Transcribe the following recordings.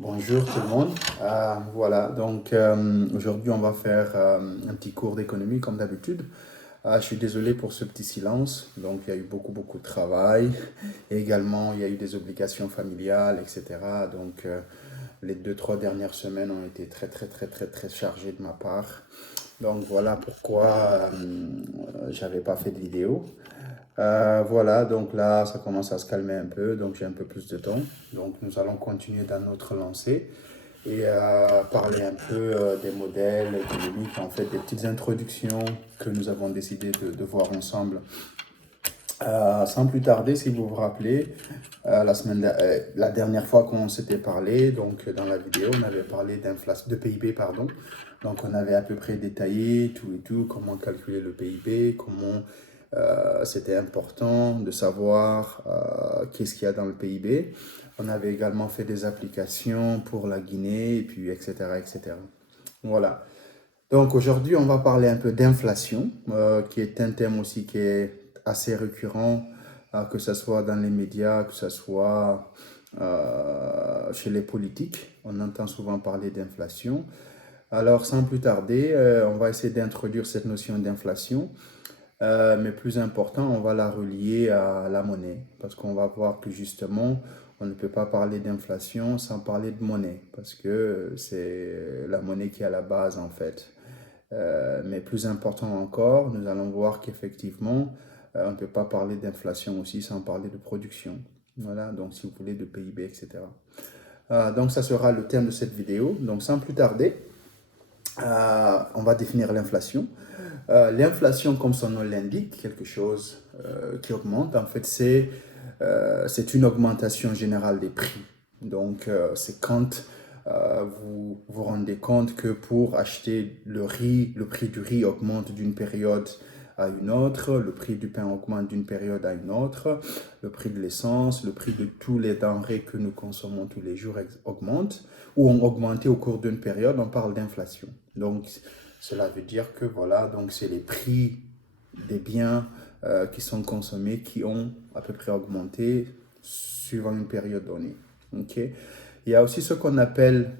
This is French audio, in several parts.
Bonjour tout le monde. Voilà, donc aujourd'hui on va faire un petit cours d'économie comme d'habitude. Je suis désolé pour ce petit silence. Donc il y a eu beaucoup de travail et également il y a eu des obligations familiales, etc. Donc les 2, 3 dernières semaines ont été très chargées de ma part. Donc voilà pourquoi j'avais pas fait de vidéo. Voilà, donc là, ça commence à se calmer un peu, donc j'ai un peu plus de temps. Donc nous allons continuer dans notre lancée et parler un peu des modèles économiques, en fait, des petites introductions que nous avons décidé de voir ensemble. Sans plus tarder, si vous vous rappelez, la dernière fois qu'on s'était parlé, donc dans la vidéo, on avait parlé d'inflation, de PIB, pardon. Donc on avait à peu près détaillé tout et tout, comment calculer le PIB, comment c'était important de savoir qu'est-ce qu'il y a dans le PIB. On avait également fait des applications pour la Guinée, et puis etc. etc. Voilà. Donc aujourd'hui, on va parler un peu d'inflation, qui est un thème aussi qui est assez récurrent, que ce soit dans les médias, que ce soit chez les politiques. On entend souvent parler d'inflation. Alors sans plus tarder, on va essayer d'introduire cette notion d'inflation, mais plus important, on va la relier à la monnaie, parce qu'on va voir que justement, on ne peut pas parler d'inflation sans parler de monnaie, parce que c'est la monnaie qui est à la base en fait. Mais plus important encore, nous allons voir qu'effectivement, on ne peut pas parler d'inflation aussi sans parler de production. Voilà, donc si vous voulez, de PIB, etc. Donc ça sera le thème de cette vidéo. Donc sans plus tarder, on va définir l'inflation. L'inflation, comme son nom l'indique, quelque chose qui augmente, en fait, c'est une augmentation générale des prix. Donc, c'est quand vous vous rendez compte que pour acheter le riz, le prix du riz augmente d'une période à une autre, le prix du pain augmente d'une période à une autre, le prix de l'essence, le prix de tous les denrées que nous consommons tous les jours augmente ou ont augmenté au cours d'une période, on parle d'inflation. Donc, cela veut dire que voilà, donc c'est les prix des biens qui sont consommés qui ont à peu près augmenté suivant une période donnée. Ok. Il y a aussi ce qu'on appelle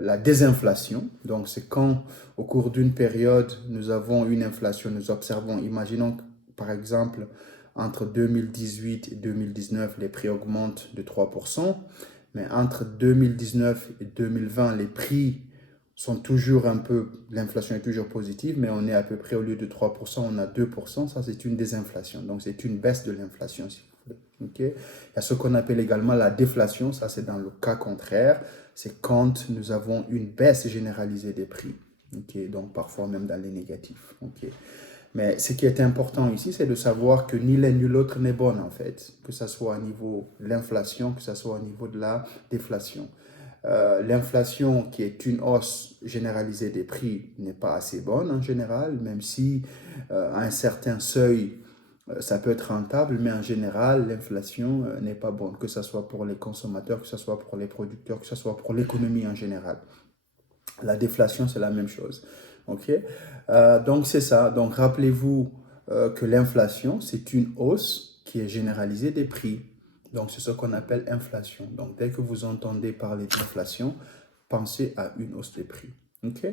la désinflation. Donc, c'est quand, au cours d'une période, nous avons une inflation, nous observons, imaginons par exemple, entre 2018 et 2019, les prix augmentent de 3%, mais entre 2019 et 2020, les prix sont toujours un peu, l'inflation est toujours positive, mais on est à peu près, au lieu de 3%, on a 2%, ça c'est une désinflation. Donc c'est une baisse de l'inflation, si vous voulez. Okay? Il y a ce qu'on appelle également la déflation, ça c'est dans le cas contraire, c'est quand nous avons une baisse généralisée des prix. Okay? Donc parfois même dans les négatifs. Okay? Mais ce qui est important ici, c'est de savoir que ni l'un ni l'autre n'est bon en fait, que ce soit au niveau de l'inflation, que ce soit au niveau de la déflation. L'inflation, qui est une hausse généralisée des prix, n'est pas assez bonne en général, même si à un certain seuil, ça peut être rentable, mais en général, l'inflation n'est pas bonne, que ce soit pour les consommateurs, que ce soit pour les producteurs, que ce soit pour l'économie en général. La déflation, c'est la même chose. Ok. Donc, c'est ça. Donc, rappelez-vous que l'inflation, c'est une hausse qui est généralisée des prix. Donc, c'est ce qu'on appelle inflation. Donc, dès que vous entendez parler d'inflation, pensez à une hausse des prix. Ok.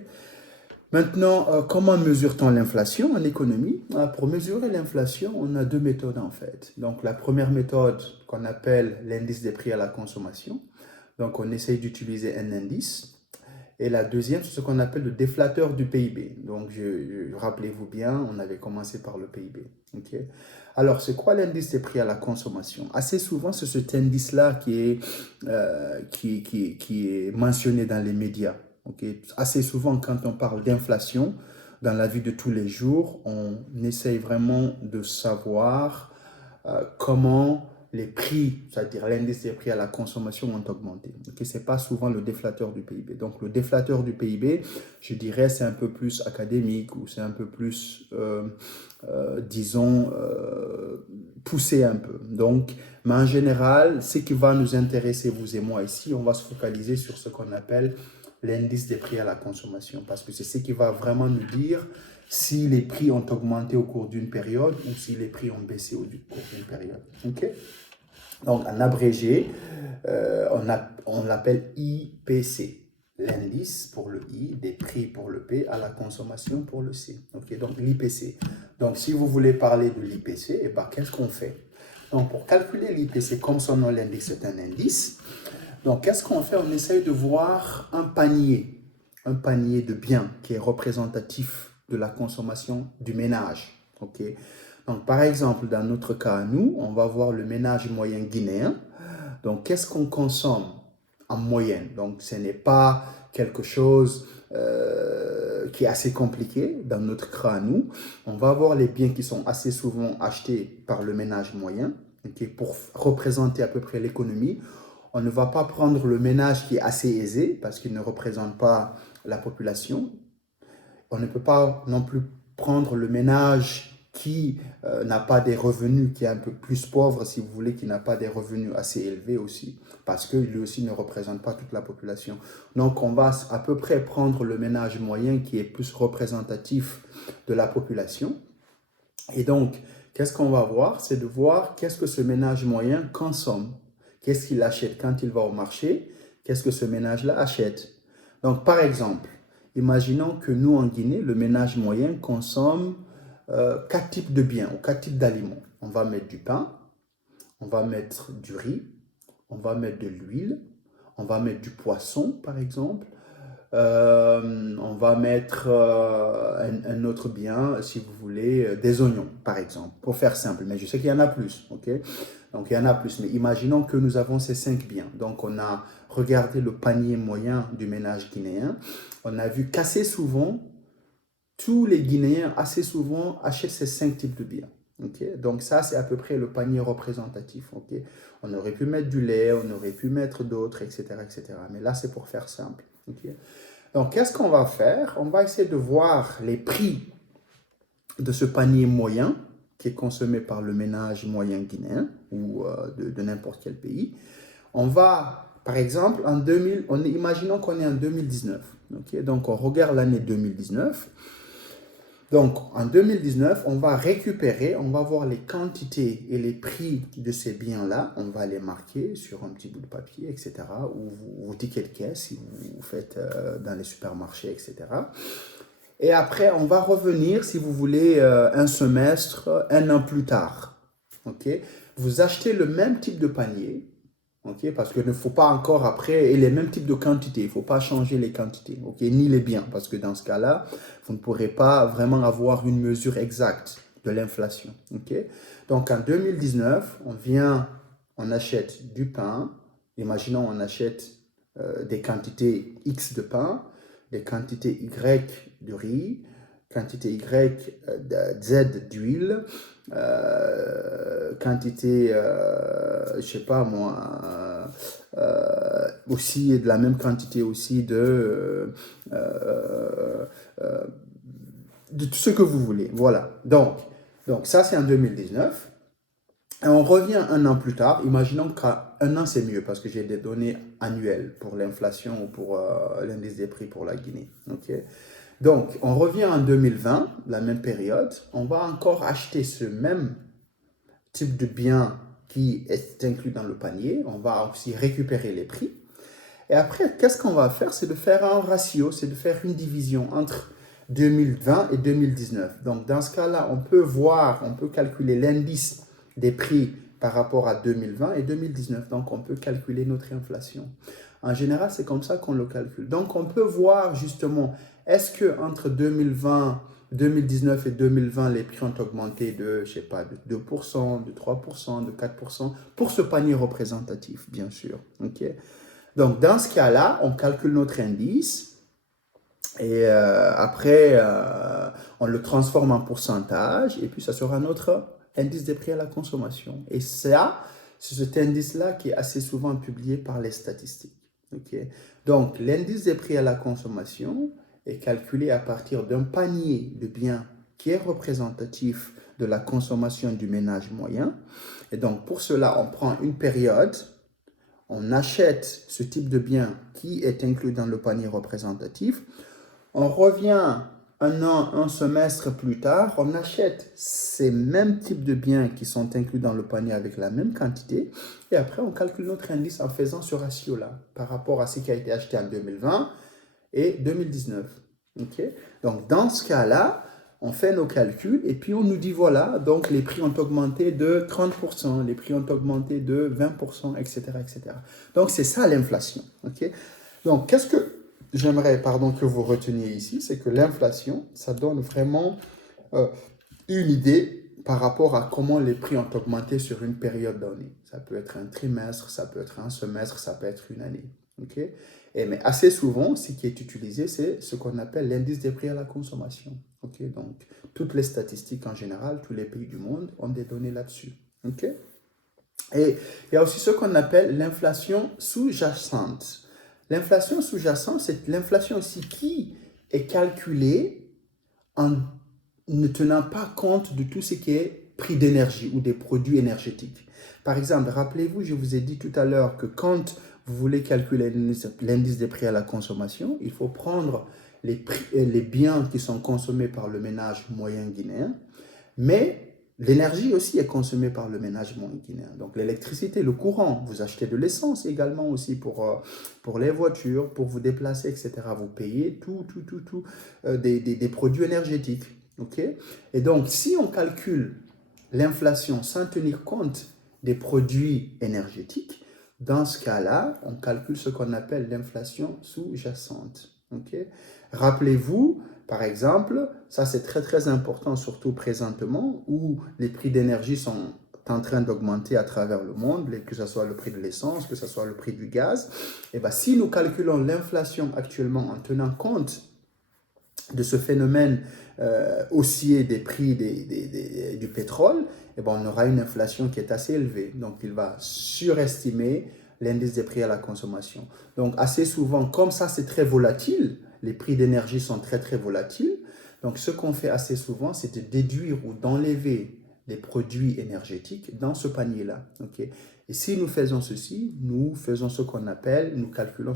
Maintenant, comment mesure-t-on l'inflation en économie? Pour mesurer l'inflation, on a deux méthodes en fait. Donc, la première méthode qu'on appelle l'indice des prix à la consommation. Donc, on essaye d'utiliser un indice. Et la deuxième, c'est ce qu'on appelle le déflateur du PIB. Donc, rappelez-vous bien, on avait commencé par le PIB. Okay. Alors, c'est quoi l'indice des prix à la consommation? Assez souvent, c'est cet indice-là qui est mentionné dans les médias. Okay. Assez souvent, quand on parle d'inflation, dans la vie de tous les jours, on essaye vraiment de savoir comment les prix, c'est-à-dire l'indice des prix à la consommation ont augmenté. Okay, ce n'est pas souvent le déflateur du PIB. Donc le déflateur du PIB, je dirais, c'est un peu plus académique ou c'est un peu plus, disons, poussé un peu. Donc, mais en général, ce qui va nous intéresser, vous et moi ici, on va se focaliser sur ce qu'on appelle l'indice des prix à la consommation parce que c'est ce qui va vraiment nous dire si les prix ont augmenté au cours d'une période ou si les prix ont baissé au cours d'une période. Okay? Donc, en abrégé, on l'appelle IPC. L'indice pour le I, des prix pour le P, à la consommation pour le C. Ok, donc l'IPC. Donc, si vous voulez parler de l'IPC, eh ben, qu'est-ce qu'on fait? Donc, pour calculer l'IPC, comme son nom l'indique, c'est un indice. Donc, qu'est-ce qu'on fait? On essaye de voir un panier de biens qui est représentatif de la consommation du ménage. Ok. Donc, par exemple, dans notre cas, nous, on va voir le ménage moyen guinéen. Donc, qu'est-ce qu'on consomme en moyenne? Donc, ce n'est pas quelque chose qui est assez compliqué dans notre cas, nous. On va voir les biens qui sont assez souvent achetés par le ménage moyen, okay, pour représenter à peu près l'économie. On ne va pas prendre le ménage qui est assez aisé parce qu'il ne représente pas la population. On ne peut pas non plus prendre le ménage qui n'a pas des revenus, qui est un peu plus pauvre, si vous voulez, qui n'a pas des revenus assez élevés aussi, parce que lui aussi ne représente pas toute la population. Donc, on va à peu près prendre le ménage moyen qui est plus représentatif de la population. Et donc, qu'est-ce qu'on va voir? C'est de voir qu'est-ce que ce ménage moyen consomme. Qu'est-ce qu'il achète quand il va au marché? Qu'est-ce que ce ménage-là achète? Donc, par exemple, imaginons que nous, en Guinée, le ménage moyen consomme 4 types de biens ou 4 types d'aliments. On va mettre du pain, on va mettre du riz, on va mettre de l'huile, on va mettre du poisson, par exemple. On va mettre un autre bien, si vous voulez, des oignons, par exemple, pour faire simple. Mais je sais qu'il y en a plus, ok? Donc, il y en a plus. Mais imaginons que nous avons ces 5 biens. Donc, on a regardé le panier moyen du ménage guinéen. On a vu qu'assez souvent, tous les Guinéens, assez souvent, achètent ces 5 types de biens. Okay? Donc ça, c'est à peu près le panier représentatif. Okay? On aurait pu mettre du lait, on aurait pu mettre d'autres, etc., etc. Mais là, c'est pour faire simple. Okay? Donc, qu'est-ce qu'on va faire? On va essayer de voir les prix de ce panier moyen qui est consommé par le ménage moyen guinéen ou de n'importe quel pays. On va, par exemple, imaginons qu'on est en 2019. Okay? Donc, on regarde l'année 2019. Donc, en 2019, on va récupérer, on va voir les quantités et les prix de ces biens-là. On va les marquer sur un petit bout de papier, etc. Ou vos tickets de caisse, si vous faites dans les supermarchés, etc. Et après, on va revenir, si vous voulez, un semestre, un an plus tard. Okay? Vous achetez le même type de panier. Okay, parce qu'il ne faut pas encore après, et les mêmes types de quantités, il ne faut pas changer les quantités, okay, ni les biens, parce que dans ce cas-là, vous ne pourrez pas vraiment avoir une mesure exacte de l'inflation. Okay? Donc en 2019, on achète du pain, imaginons on achète des quantités X de pain, des quantités Y de riz, quantité Y Z d'huile, quantité, je sais pas moi, aussi de la même quantité aussi de tout ce que vous voulez. Voilà. Donc ça c'est en 2019. Et on revient un an plus tard. Imaginons qu'un an c'est mieux parce que j'ai des données annuelles pour l'inflation ou pour l'indice des prix pour la Guinée. Okay? Donc, on revient en 2020, la même période, on va encore acheter ce même type de bien qui est inclus dans le panier, on va aussi récupérer les prix. Et après, qu'est-ce qu'on va faire? C'est de faire un ratio, c'est de faire une division entre 2020 et 2019. Donc, dans ce cas-là, on peut calculer l'indice des prix par rapport à 2020 et 2019. Donc, on peut calculer notre inflation. En général, c'est comme ça qu'on le calcule. Donc, on peut voir justement, est-ce que entre 2019 et 2020, les prix ont augmenté de, je sais pas, de 2%, de 3%, de 4% pour ce panier représentatif, bien sûr. Okay? Donc, dans ce cas-là, on calcule notre indice et après, on le transforme en pourcentage et puis ça sera notre indice des prix à la consommation. Et ça, c'est cet indice-là qui est assez souvent publié par les statistiques. Okay? Donc, l'indice des prix à la consommation est calculé à partir d'un panier de biens qui est représentatif de la consommation du ménage moyen. Et donc, pour cela, on prend une période, on achète ce type de bien qui est inclus dans le panier représentatif, on revient un an, un semestre plus tard, on achète ces mêmes types de biens qui sont inclus dans le panier avec la même quantité. Et après, on calcule notre indice en faisant ce ratio-là par rapport à ce qui a été acheté en 2020 et 2019. Okay? Donc, dans ce cas-là, on fait nos calculs et puis on nous dit voilà, donc les prix ont augmenté de 30%, les prix ont augmenté de 20%, etc. etc. Donc, c'est ça l'inflation. Okay? Donc, qu'est-ce que j'aimerais que vous reteniez ici, c'est que l'inflation, ça donne vraiment euh, une idée par rapport à comment les prix ont augmenté sur une période donnée. Ça peut être un trimestre, ça peut être un semestre, ça peut être une année. Okay? Mais assez souvent, ce qui est utilisé, c'est ce qu'on appelle l'indice des prix à la consommation. Okay? Donc, toutes les statistiques en général, tous les pays du monde ont des données là-dessus. Okay? Et il y a aussi ce qu'on appelle l'inflation sous-jacente. L'inflation sous-jacente, c'est l'inflation aussi qui est calculée en ne tenant pas compte de tout ce qui est prix d'énergie ou des produits énergétiques. Par exemple, rappelez-vous, je vous ai dit tout à l'heure que quand vous voulez calculer l'indice des prix à la consommation, il faut prendre les biens qui sont consommés par le ménage moyen guinéen, mais l'énergie aussi est consommée par le ménage moyen guinéen. Donc l'électricité, le courant, vous achetez de l'essence également aussi pour les voitures, pour vous déplacer, etc. Vous payez tout des produits énergétiques. Okay? Et donc, si on calcule l'inflation sans tenir compte des produits énergétiques, dans ce cas-là, on calcule ce qu'on appelle l'inflation sous-jacente. Okay? Rappelez-vous, par exemple, ça c'est très très important, surtout présentement, où les prix d'énergie sont en train d'augmenter à travers le monde, que ce soit le prix de l'essence, que ce soit le prix du gaz. Et bien, si nous calculons l'inflation actuellement en tenant compte de ce phénomène haussier des prix du pétrole, et ben on aura une inflation qui est assez élevée. Donc, il va surestimer l'indice des prix à la consommation. Donc, assez souvent, comme ça, c'est très volatile, les prix d'énergie sont très, très volatiles. Donc, ce qu'on fait assez souvent, c'est de déduire ou d'enlever les produits énergétiques dans ce panier-là. Okay? Et si nous faisons ceci, nous calculons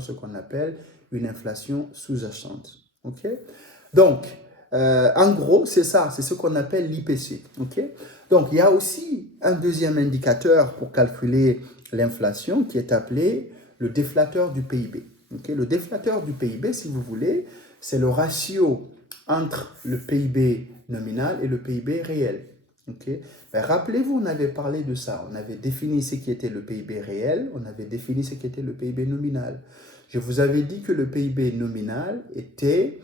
ce qu'on appelle une inflation sous-jacente. Okay? Donc, en gros, c'est ça, c'est ce qu'on appelle l'IPC. Okay? Donc, il y a aussi un deuxième indicateur pour calculer l'inflation qui est appelé le déflateur du PIB. Okay? Le déflateur du PIB, si vous voulez, c'est le ratio entre le PIB nominal et le PIB réel. Okay? Ben, rappelez-vous, on avait parlé de ça. On avait défini ce qui était le PIB réel, on avait défini ce qui était le PIB nominal. Je vous avais dit que le PIB nominal était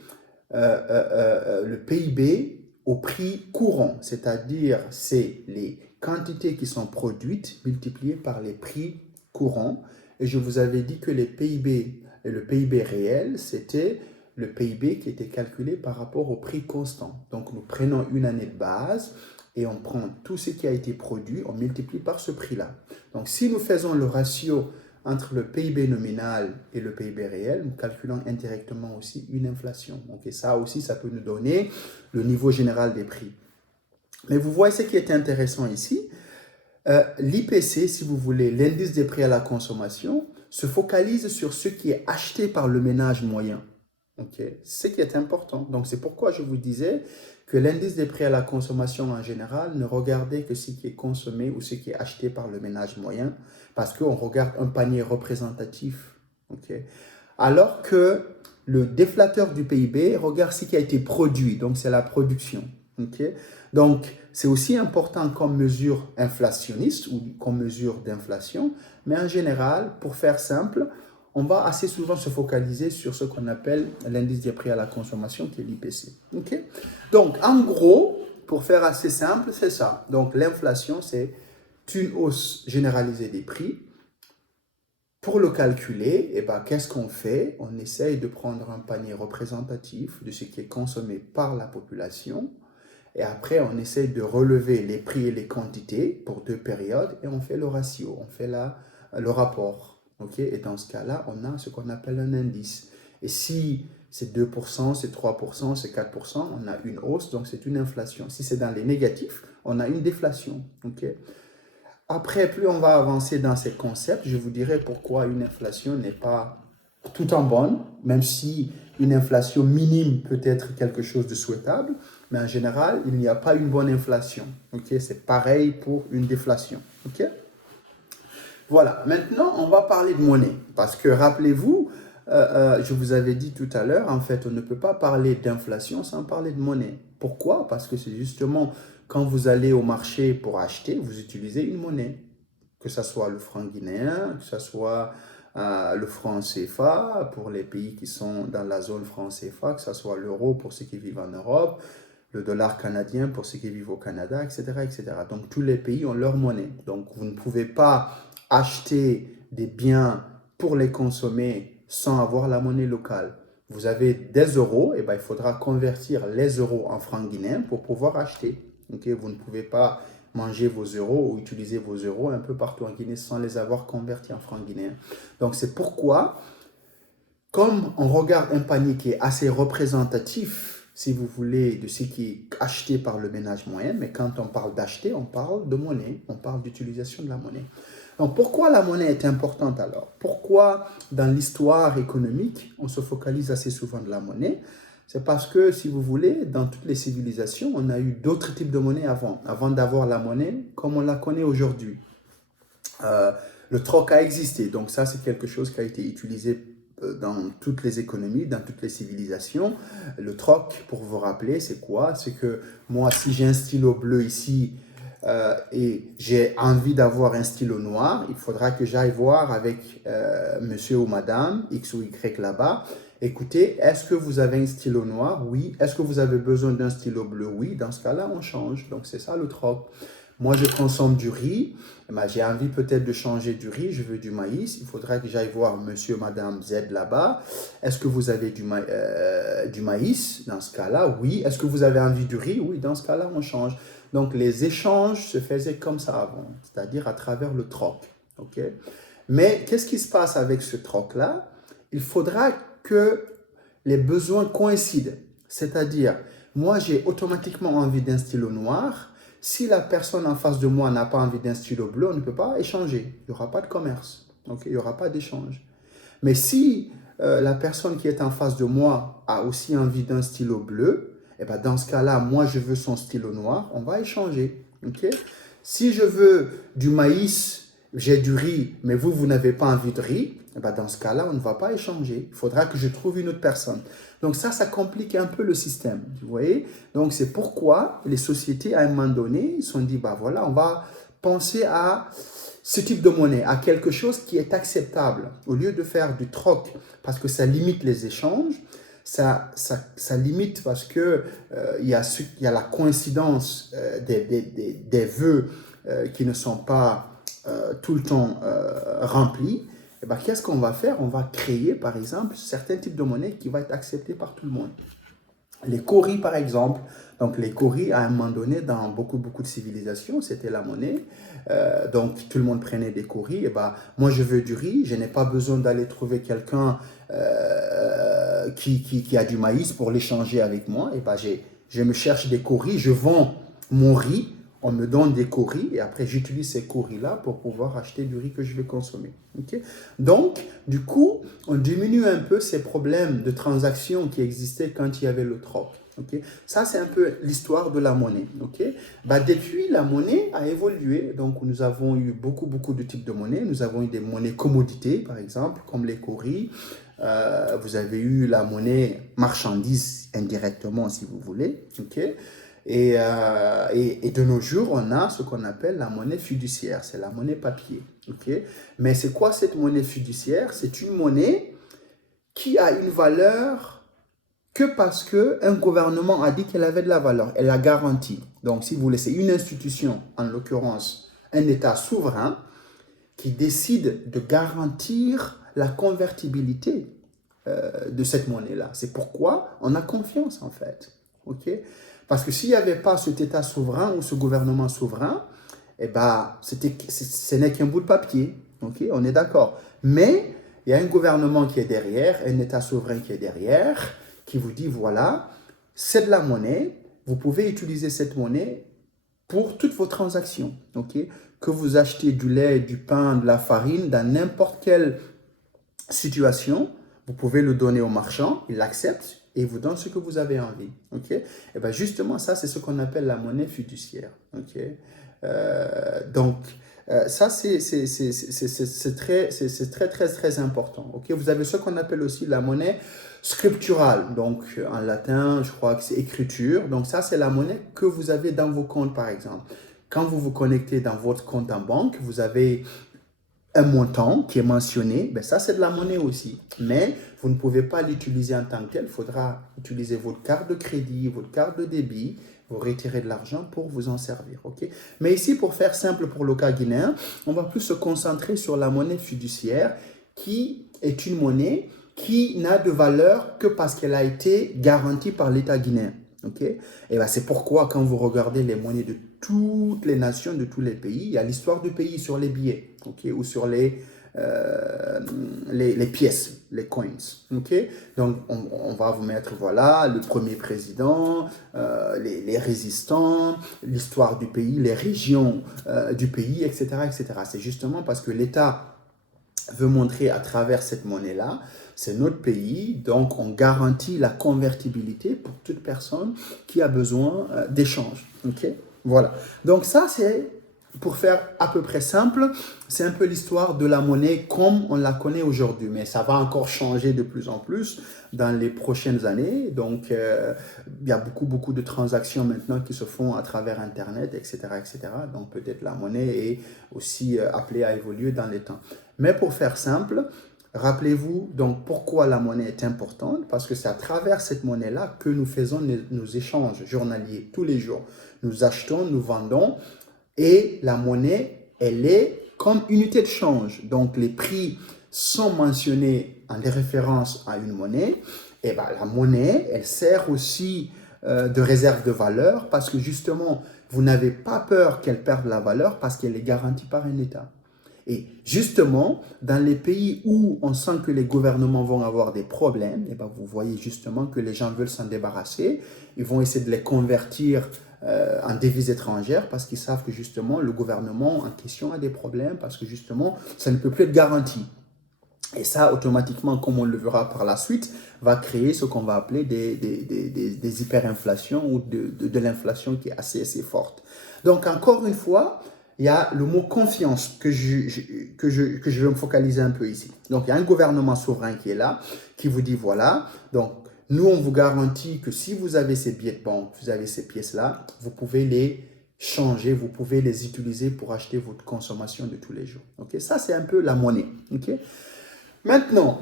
le PIB au prix courant, c'est-à-dire c'est les quantités qui sont produites multipliées par les prix courants. Et je vous avais dit que les PIB et le PIB réel, c'était le PIB qui était calculé par rapport au prix constant. Donc nous prenons une année de base et on prend tout ce qui a été produit, on multiplie par ce prix-là. Donc si nous faisons le ratio entre le PIB nominal et le PIB réel, nous calculons indirectement aussi une inflation. Donc, ça aussi, ça peut nous donner le niveau général des prix. Mais vous voyez ce qui est intéressant ici. L'IPC, si vous voulez, l'indice des prix à la consommation, se focalise sur ce qui est acheté par le ménage moyen. Okay? Ce qui est important. Donc, c'est pourquoi je vous disais que l'indice des prix à la consommation en général ne regardait que ce qui est consommé ou ce qui est acheté par le ménage moyen, parce qu'on regarde un panier représentatif. Okay? Alors que le déflateur du PIB regarde ce qui a été produit, donc c'est la production. Okay? Donc, c'est aussi important comme mesure inflationniste ou comme mesure d'inflation, mais en général, pour faire simple, on va assez souvent se focaliser sur ce qu'on appelle l'indice des prix à la consommation, qui est l'IPC. Okay? Donc, en gros, pour faire assez simple, c'est ça. Donc, l'inflation, c'est une hausse généralisée des prix. Pour le calculer, eh ben, qu'est-ce qu'on fait? On essaye de prendre un panier représentatif de ce qui est consommé par la population. Et après, on essaye de relever les prix et les quantités pour 2 périodes et on fait le ratio, on fait le rapport. Okay? Et dans ce cas-là, on a ce qu'on appelle un indice. Et si c'est 2%, c'est 3%, c'est 4%, on a une hausse, donc c'est une inflation. Si c'est dans les négatifs, on a une déflation. Okay? Après, plus on va avancer dans ces concepts, je vous dirai pourquoi une inflation n'est pas tout en bonne, même si une inflation minime peut être quelque chose de souhaitable, mais en général, il n'y a pas une bonne inflation. Okay? C'est pareil pour une déflation. Okay? Voilà, maintenant on va parler de monnaie, parce que rappelez-vous, je vous avais dit tout à l'heure, en fait, on ne peut pas parler d'inflation sans parler de monnaie. Pourquoi? Parce que c'est justement quand vous allez au marché pour acheter, vous utilisez une monnaie, que ce soit le franc guinéen, que ce soit le franc CFA pour les pays qui sont dans la zone franc CFA, que ce soit l'euro pour ceux qui vivent en Europe, le dollar canadien pour ceux qui vivent au Canada, etc., etc. Donc tous les pays ont leur monnaie. Donc vous ne pouvez pas acheter des biens pour les consommer sans avoir la monnaie locale. Vous avez des euros, et ben il faudra convertir les euros en francs guinéens pour pouvoir acheter. Okay? Vous ne pouvez pas manger vos euros ou utiliser vos euros un peu partout en Guinée sans les avoir convertis en francs guinéens. Donc c'est pourquoi, comme on regarde un panier qui est assez représentatif, si vous voulez, de ce qui est acheté par le ménage moyen, mais quand on parle d'acheter, on parle de monnaie, on parle d'utilisation de la monnaie. Donc pourquoi la monnaie est importante alors? Pourquoi dans l'histoire économique, on se focalise assez souvent de la monnaie? C'est parce que, si vous voulez, dans toutes les civilisations, on a eu d'autres types de monnaie avant d'avoir la monnaie comme on la connaît aujourd'hui. Le troc a existé, donc ça c'est quelque chose qui a été utilisé dans toutes les économies, dans toutes les civilisations. Le troc, pour vous rappeler, c'est quoi? C'est que moi, si j'ai un stylo bleu ici et j'ai envie d'avoir un stylo noir, il faudra que j'aille voir avec monsieur ou madame, X ou Y là-bas. Écoutez, est-ce que vous avez un stylo noir? Oui. Est-ce que vous avez besoin d'un stylo bleu? Oui. Dans ce cas-là, on change. Donc, c'est ça le troc. Moi, je consomme du riz. J'ai envie peut-être de changer du riz. Je veux du maïs. Il faudra que j'aille voir monsieur, madame Z là-bas. Est-ce que vous avez du maïs? Dans ce cas-là, oui. Est-ce que vous avez envie du riz? Oui. Dans ce cas-là, on change. Donc, les échanges se faisaient comme ça avant, c'est-à-dire à travers le troc. Okay? Mais qu'est-ce qui se passe avec ce troc-là? Il faudra que les besoins coïncident. C'est-à-dire, moi, j'ai automatiquement envie d'un stylo noir. Si la personne en face de moi n'a pas envie d'un stylo bleu, on ne peut pas échanger. Il n'y aura pas de commerce. Donc, il n'y aura pas d'échange. Mais si la personne qui est en face de moi a aussi envie d'un stylo bleu, et ben dans ce cas-là, moi, je veux son stylo noir, on va échanger. Okay? Si je veux du maïs, j'ai du riz, mais vous n'avez pas envie de riz, et ben dans ce cas-là, on ne va pas échanger. Il faudra que je trouve une autre personne. Donc ça complique un peu le système, vous voyez. Donc c'est pourquoi les sociétés, à un moment donné, se sont dit, bah voilà, on va penser à ce type de monnaie, à quelque chose qui est acceptable. Au lieu de faire du troc, parce que ça limite les échanges, ça limite parce que il y a la coïncidence des vœux qui ne sont pas tout le temps remplis. Et ben, qu'est-ce qu'on va faire? On va créer, par exemple, certains types de monnaie qui vont être acceptés par tout le monde. Les kauris, par exemple. Donc, les kauris, à un moment donné, dans beaucoup de civilisations, c'était la monnaie. Donc, tout le monde prenait des kauris. Et ben, moi, je veux du riz. Je n'ai pas besoin d'aller trouver quelqu'un qui a du maïs pour l'échanger avec moi. Et ben, je me cherche des kauris. Je vends mon riz. On me donne des kauris et après j'utilise ces kauris-là pour pouvoir acheter du riz que je vais consommer. Okay? Donc, du coup, on diminue un peu ces problèmes de transactions qui existaient quand il y avait le troc. Okay? Ça, c'est un peu l'histoire de la monnaie. Okay? Depuis, la monnaie a évolué. Donc, nous avons eu beaucoup de types de monnaies. Nous avons eu des monnaies commodités, par exemple, comme les kauris. Vous avez eu la monnaie marchandise indirectement, si vous voulez. Okay? Et de nos jours, on a ce qu'on appelle la monnaie fiduciaire, c'est la monnaie papier. Okay? Mais c'est quoi cette monnaie fiduciaire? C'est une monnaie qui a une valeur que parce qu'un gouvernement a dit qu'elle avait de la valeur, elle a garanti. Donc, si vous voulez, c'est une institution, en l'occurrence un État souverain, qui décide de garantir la convertibilité de cette monnaie-là. C'est pourquoi on a confiance, en fait. Okay? Parce que s'il n'y avait pas cet État souverain ou ce gouvernement souverain, eh ben, ce n'est qu'un bout de papier. Okay? On est d'accord. Mais il y a un gouvernement qui est derrière, un État souverain qui est derrière, qui vous dit, voilà, c'est de la monnaie, vous pouvez utiliser cette monnaie pour toutes vos transactions. Okay? Que vous achetez du lait, du pain, de la farine, dans n'importe quelle situation, vous pouvez le donner au marchand, il l'accepte et il vous donne ce que vous avez envie. Ok? Et bien justement, ça, c'est ce qu'on appelle la monnaie fiduciaire. Ok? Donc, ça, c'est très important. Ok? Vous avez ce qu'on appelle aussi la monnaie scripturale. Donc, en latin, je crois que c'est écriture. Donc, ça, c'est la monnaie que vous avez dans vos comptes, par exemple. Quand vous vous connectez dans votre compte en banque, vous avez un montant qui est mentionné, ben ça c'est de la monnaie aussi. Mais vous ne pouvez pas l'utiliser en tant que tel. Il faudra utiliser votre carte de crédit, votre carte de débit, vous retirer de l'argent pour vous en servir. Ok? Mais ici, pour faire simple pour le cas guinéen, on va plus se concentrer sur la monnaie fiduciaire qui est une monnaie qui n'a de valeur que parce qu'elle a été garantie par l'État guinéen. Okay? Et ben c'est pourquoi quand vous regardez les monnaies de toutes les nations, de tous les pays, il y a l'histoire du pays sur les billets, okay? Ou sur les pièces, les coins. Okay? Donc on va vous mettre voilà, le premier président, les résistants, l'histoire du pays, les régions du pays, etc. etc. C'est justement parce que l'État veut montrer à travers cette monnaie-là, c'est notre pays, donc on garantit la convertibilité pour toute personne qui a besoin d'échange. Ok? Voilà. Donc ça, c'est, pour faire à peu près simple, c'est un peu l'histoire de la monnaie comme on la connaît aujourd'hui. Mais ça va encore changer de plus en plus dans les prochaines années. Donc, il y a beaucoup de transactions maintenant qui se font à travers Internet, etc. etc. Donc, peut-être la monnaie est aussi appelée à évoluer dans les temps. Mais pour faire simple, rappelez-vous donc pourquoi la monnaie est importante, parce que c'est à travers cette monnaie-là que nous faisons nos échanges journaliers tous les jours. Nous achetons, nous vendons et la monnaie, elle est comme unité de change. Donc les prix sont mentionnés en référence à une monnaie. Et ben, la monnaie, elle sert aussi de réserve de valeur parce que justement, vous n'avez pas peur qu'elle perde la valeur parce qu'elle est garantie par un État. Et justement, dans les pays où on sent que les gouvernements vont avoir des problèmes, et ben vous voyez justement que les gens veulent s'en débarrasser. Ils vont essayer de les convertir en devises étrangères parce qu'ils savent que justement le gouvernement en question a des problèmes parce que justement ça ne peut plus être garanti. Et ça, automatiquement, comme on le verra par la suite, va créer ce qu'on va appeler des hyperinflations ou de l'inflation qui est assez forte. Donc, encore une fois, il y a le mot confiance que je vais me focaliser un peu ici. Donc, il y a un gouvernement souverain qui est là, qui vous dit, voilà, donc, nous, on vous garantit que si vous avez ces billets de banque, vous avez ces pièces-là, vous pouvez les changer, vous pouvez les utiliser pour acheter votre consommation de tous les jours. Okay? Ça, c'est un peu la monnaie. Okay? Maintenant,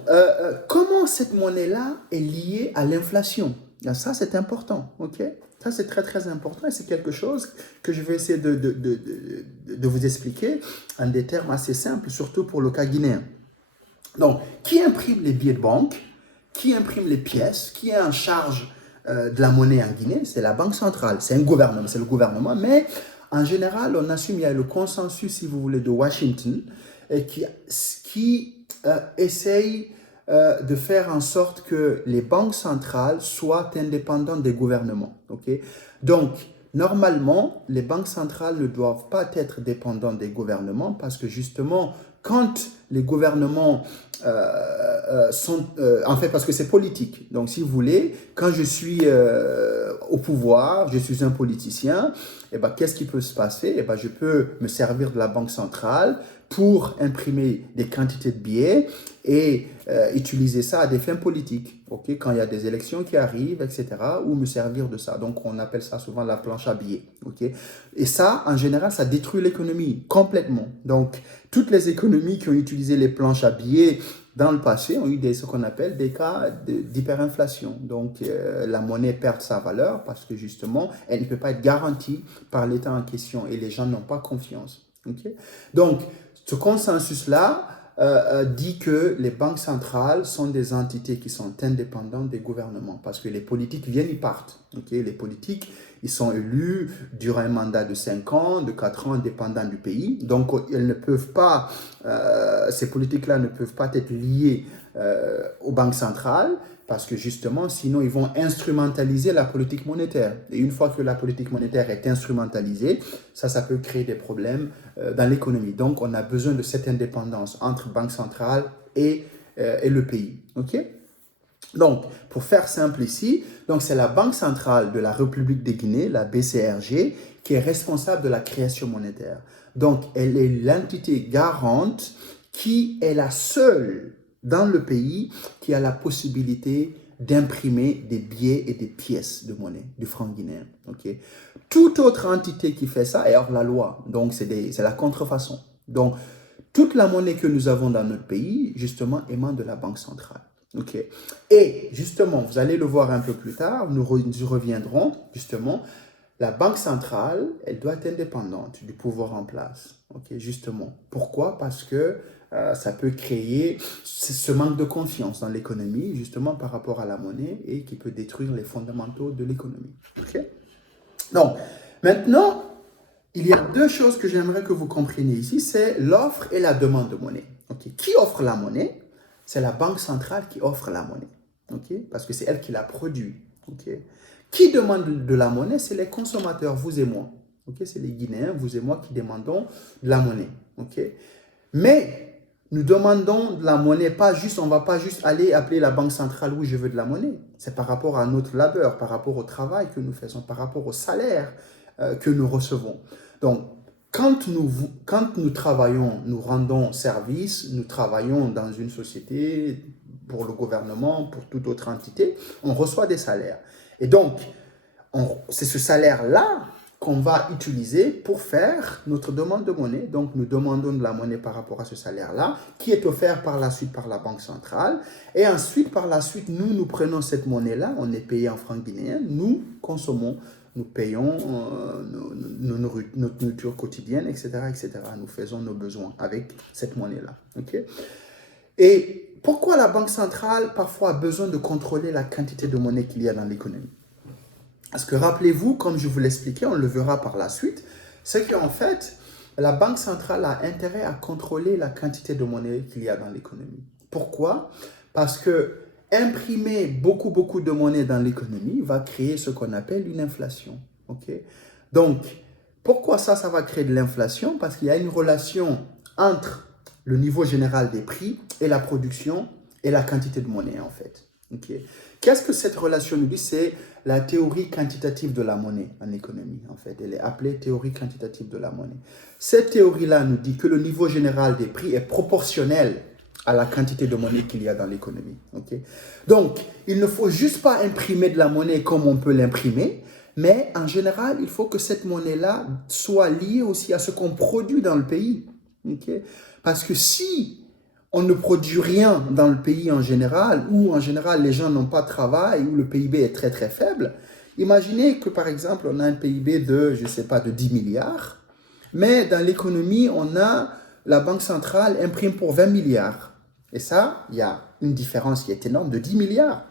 comment cette monnaie-là est liée à l'inflation? Ça, c'est important. Okay? Ça, c'est très important et c'est quelque chose que je vais essayer de vous expliquer en des termes assez simples, surtout pour le cas guinéen. Donc, qui imprime les billets de banque? Qui imprime les pièces? Qui est en charge de la monnaie en Guinée? C'est la Banque centrale. C'est un gouvernement, c'est le gouvernement. Mais en général, on assume, il y a le consensus, si vous voulez, de Washington qui essaye de faire en sorte que les banques centrales soient indépendantes des gouvernements. Okay? Donc, normalement, les banques centrales ne doivent pas être dépendantes des gouvernements parce que justement, quand les gouvernements sont... en fait, parce que c'est politique. Donc, si vous voulez, quand je suis au pouvoir, je suis un politicien, et ben, qu'est-ce qui peut se passer? Et ben, je peux me servir de la banque centrale pour imprimer des quantités de billets et utiliser ça à des fins politiques, okay? Quand il y a des élections qui arrivent, etc., ou me servir de ça. Donc, on appelle ça souvent la planche à billets. Okay? Et ça, en général, ça détruit l'économie complètement. Donc, toutes les économies qui ont utilisé les planches à billets dans le passé ont eu ce qu'on appelle des cas d'hyperinflation. Donc, la monnaie perd sa valeur parce que justement, elle ne peut pas être garantie par l'État en question et les gens n'ont pas confiance. Okay? Donc, ce consensus-là dit que les banques centrales sont des entités qui sont indépendantes des gouvernements parce que les politiques viennent, ils partent. Okay? Les politiques, ils sont élus durant un mandat de 5 ans, de 4 ans, dépendant du pays. Donc, elles ne peuvent pas, ces politiques-là ne peuvent pas être liées aux banques centrales parce que justement, sinon, ils vont instrumentaliser la politique monétaire. Et une fois que la politique monétaire est instrumentalisée, ça peut créer des problèmes dans l'économie. Donc, on a besoin de cette indépendance entre banque centrale et et le pays. OK? Donc, pour faire simple ici, donc c'est la Banque centrale de la République de Guinée, la BCRG, qui est responsable de la création monétaire. Donc, elle est l'entité garante qui est la seule dans le pays qui a la possibilité d'imprimer des billets et des pièces de monnaie, du franc guinéen. Okay? Toute autre entité qui fait ça est hors la loi. Donc, c'est la contrefaçon. Donc, toute la monnaie que nous avons dans notre pays, justement, émane de la Banque centrale. Okay. Et justement, vous allez le voir un peu plus tard, nous reviendrons, justement, la Banque centrale, elle doit être indépendante du pouvoir en place. Okay, justement. Pourquoi? Parce que ça peut créer ce manque de confiance dans l'économie, justement par rapport à la monnaie, et qui peut détruire les fondamentaux de l'économie. Okay? Donc, maintenant, il y a deux choses que j'aimerais que vous compreniez ici, c'est l'offre et la demande de monnaie. Okay? Qui offre la monnaie? C'est la Banque centrale qui offre la monnaie. Okay? Parce que c'est elle qui la produit. Okay? Qui demande de la monnaie? C'est les consommateurs, vous et moi. Okay? C'est les Guinéens, vous et moi, qui demandons de la monnaie. Okay? Mais nous demandons de la monnaie, on ne va pas juste aller appeler la Banque centrale, oui, je veux de la monnaie. C'est par rapport à notre labeur, par rapport au travail que nous faisons, par rapport au salaire que nous recevons. Donc, quand nous travaillons, nous rendons service, nous travaillons dans une société, pour le gouvernement, pour toute autre entité, on reçoit des salaires. Et donc, c'est ce salaire-là qu'on va utiliser pour faire notre demande de monnaie. Donc, nous demandons de la monnaie par rapport à ce salaire-là, qui est offert par la suite par la Banque centrale. Et ensuite, par la suite, nous prenons cette monnaie-là, on est payé en francs guinéens, nous consommons, nous payons notre nourriture quotidienne, etc., etc. Nous faisons nos besoins avec cette monnaie-là. Okay? Et pourquoi la Banque centrale, parfois, a besoin de contrôler la quantité de monnaie qu'il y a dans l'économie? Parce que rappelez-vous, comme je vous l'expliquais, on le verra par la suite, c'est qu'en fait, la Banque centrale a intérêt à contrôler la quantité de monnaie qu'il y a dans l'économie. Pourquoi? Parce que imprimer beaucoup de monnaie dans l'économie va créer ce qu'on appelle une inflation. Okay? Donc, pourquoi ça va créer de l'inflation? Parce qu'il y a une relation entre le niveau général des prix et la production et la quantité de monnaie, en fait. Okay? Qu'est-ce que cette relation nous dit? C'est la théorie quantitative de la monnaie en économie, en fait. Elle est appelée théorie quantitative de la monnaie. Cette théorie-là nous dit que le niveau général des prix est proportionnel à la quantité de monnaie qu'il y a dans l'économie. Okay? Donc, il ne faut juste pas imprimer de la monnaie comme on peut l'imprimer, mais en général, il faut que cette monnaie-là soit liée aussi à ce qu'on produit dans le pays. Okay? Parce que si on ne produit rien dans le pays en général, ou en général les gens n'ont pas de travail, ou le PIB est très très faible, imaginez que par exemple on a un PIB de, je ne sais pas, de 10 milliards, mais dans l'économie, la Banque centrale imprime pour 20 milliards. Et ça, il y a une différence qui est énorme de 10 milliards.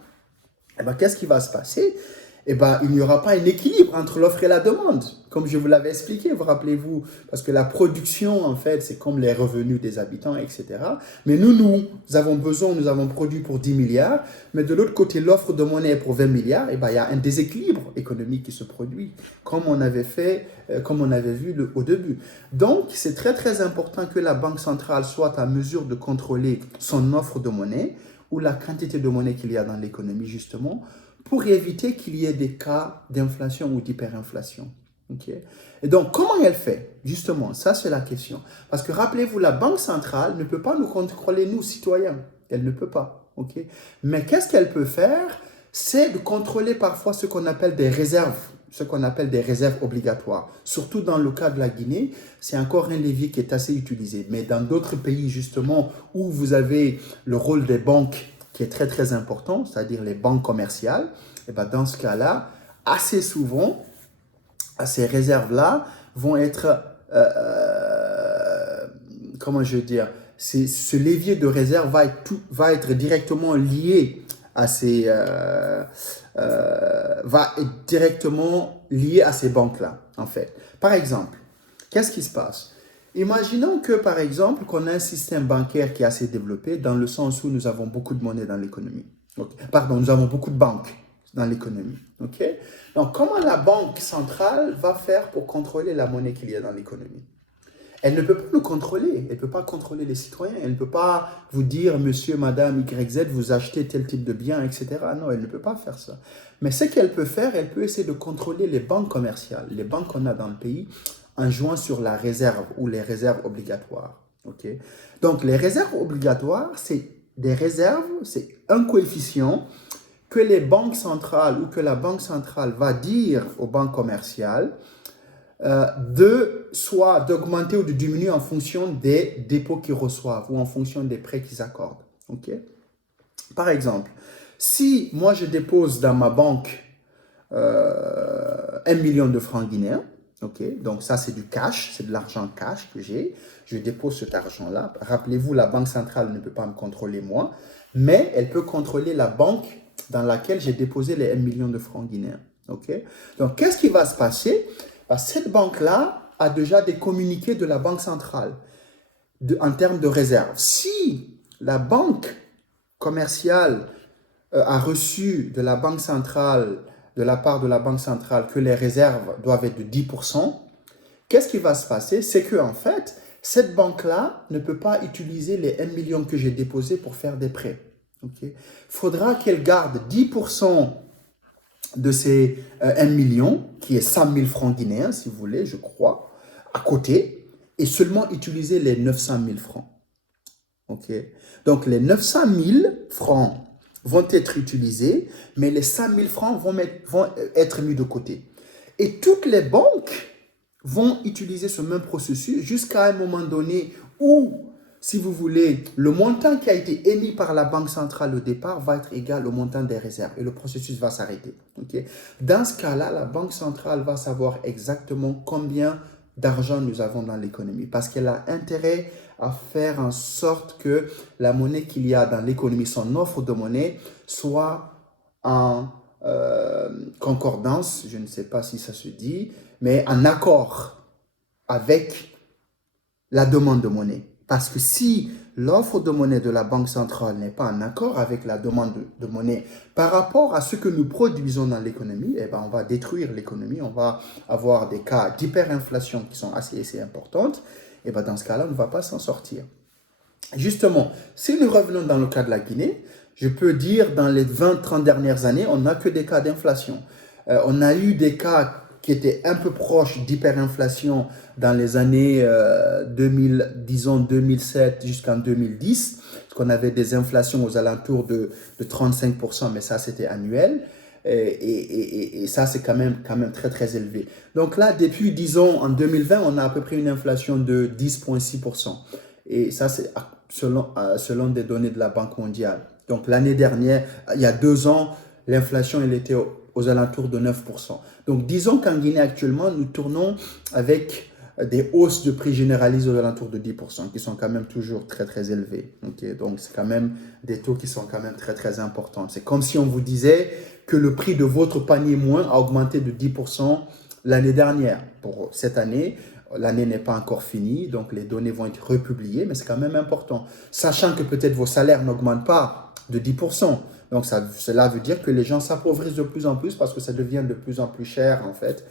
Et bien, qu'est-ce qui va se passer? Eh bien, il n'y aura pas un équilibre entre l'offre et la demande, comme je vous l'avais expliqué, vous rappelez-vous, parce que la production, en fait, c'est comme les revenus des habitants, etc. Mais nous avons produit pour 10 milliards, mais de l'autre côté, l'offre de monnaie est pour 20 milliards, eh bien, il y a un déséquilibre économique qui se produit, comme on avait vu au début. Donc, c'est très, très important que la Banque centrale soit à mesure de contrôler son offre de monnaie, ou la quantité de monnaie qu'il y a dans l'économie, justement, pour éviter qu'il y ait des cas d'inflation ou d'hyperinflation. Okay? Et donc, comment elle fait? Justement, ça c'est la question. Parce que rappelez-vous, la Banque centrale ne peut pas nous contrôler, nous, citoyens. Elle ne peut pas. Okay? Mais qu'est-ce qu'elle peut faire? C'est de contrôler parfois ce qu'on appelle des réserves, obligatoires. Surtout dans le cas de la Guinée, c'est encore un levier qui est assez utilisé. Mais dans d'autres pays, justement, où vous avez le rôle des banques qui est très très important, c'est-à-dire les banques commerciales, et bien dans ce cas-là, assez souvent, ces réserves-là vont être, comment je veux dire, ce levier de réserve va être directement lié à ces, banques-là, en fait. Par exemple, qu'est-ce qui se passe? Imaginons que, par exemple, qu'on a un système bancaire qui est assez développé dans le sens où nous avons beaucoup de monnaie dans l'économie. Pardon, nous avons beaucoup de banques dans l'économie. Okay? Donc, comment la Banque centrale va faire pour contrôler la monnaie qu'il y a dans l'économie? elle ne peut pas nous contrôler. Elle ne peut pas contrôler les citoyens. Elle ne peut pas vous dire, monsieur, madame, YZ, vous achetez tel type de bien, etc. Non, elle ne peut pas faire ça. Mais ce qu'elle peut faire, elle peut essayer de contrôler les banques commerciales, les banques qu'on a dans le pays, en jouant sur la réserve ou les réserves obligatoires. Okay? Donc, les réserves obligatoires, c'est des réserves, c'est un coefficient que les banques centrales ou que la banque centrale va dire aux banques commerciales soit d'augmenter ou de diminuer en fonction des dépôts qu'ils reçoivent ou en fonction des prêts qu'ils accordent. Okay? Par exemple, si moi je dépose dans ma banque 1 million de francs guinéens, okay? Donc ça c'est du cash, c'est de l'argent cash que j'ai, je dépose cet argent-là. Rappelez-vous, la banque centrale ne peut pas me contrôler moi, mais elle peut contrôler la banque dans laquelle j'ai déposé les 1 million de francs guinéens. Okay? Donc qu'est-ce qui va se passer? Cette banque-là a déjà des communiqués de la banque centrale en termes de réserve. Si la banque commerciale a reçu de la banque centrale, de la part de la banque centrale, que les réserves doivent être de 10%, qu'est-ce qui va se passer? C'est que en fait, cette banque-là ne peut pas utiliser les 1 million que j'ai déposés pour faire des prêts. Okay? Faudra qu'elle garde 10% de ces 1 million, qui est 100 000 francs guinéens, si vous voulez, je crois, à côté, et seulement utiliser les 900 000 francs. Okay? Donc, les 900 000 francs vont être utilisés, mais les 100 000 francs vont être mis de côté. Et toutes les banques vont utiliser ce même processus jusqu'à un moment donné où, si vous voulez, le montant qui a été émis par la banque centrale au départ va être égal au montant des réserves et le processus va s'arrêter. Okay? Dans ce cas-là, la banque centrale va savoir exactement combien d'argent nous avons dans l'économie parce qu'elle a intérêt à faire en sorte que la monnaie qu'il y a dans l'économie, son offre de monnaie, soit en concordance, je ne sais pas si ça se dit, mais en accord avec la demande de monnaie. Parce que si l'offre de monnaie de la Banque centrale n'est pas en accord avec la demande de monnaie par rapport à ce que nous produisons dans l'économie, eh ben on va détruire l'économie, on va avoir des cas d'hyperinflation qui sont assez importantes, et ben dans ce cas-là, on ne va pas s'en sortir. Justement, si nous revenons dans le cas de la Guinée, je peux dire dans les 20-30 dernières années, on n'a que des cas d'inflation. On a eu des cas qui étaient un peu proches d'hyperinflation dans les années 2007 jusqu'en 2010, parce qu'on avait des inflations aux alentours de 35%, mais ça c'était annuel. Et ça, c'est quand même très, très élevé. Donc là, depuis, disons, en 2020, on a à peu près une inflation de 10,6%. Et ça, c'est selon des données de la Banque mondiale. Donc l'année dernière, il y a 2 ans, l'inflation, elle était aux alentours de 9%. Donc disons qu'en Guinée, actuellement, nous tournons avec des hausses de prix généralisées aux alentours de 10%, qui sont quand même toujours très, très élevés. Okay? Donc c'est quand même des taux qui sont quand même très, très importants. C'est comme si on vous disait que le prix de votre panier moins a augmenté de 10% l'année dernière. Pour cette année, l'année n'est pas encore finie, donc les données vont être republiées, mais c'est quand même important. Sachant que peut-être vos salaires n'augmentent pas de 10%. Donc cela veut dire que les gens s'appauvrissent de plus en plus parce que ça devient de plus en plus cher en fait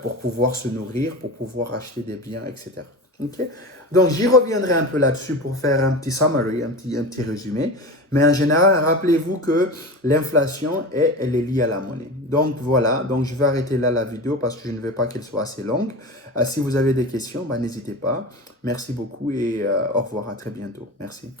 pour pouvoir se nourrir, pour pouvoir acheter des biens, etc. Okay? Donc j'y reviendrai un peu là-dessus pour faire un petit summary, un petit résumé. Mais en général, rappelez-vous que l'inflation, elle est liée à la monnaie. Donc voilà, donc je vais arrêter là la vidéo parce que je ne veux pas qu'elle soit assez longue. Si vous avez des questions, n'hésitez pas. Merci beaucoup et au revoir, à très bientôt. Merci.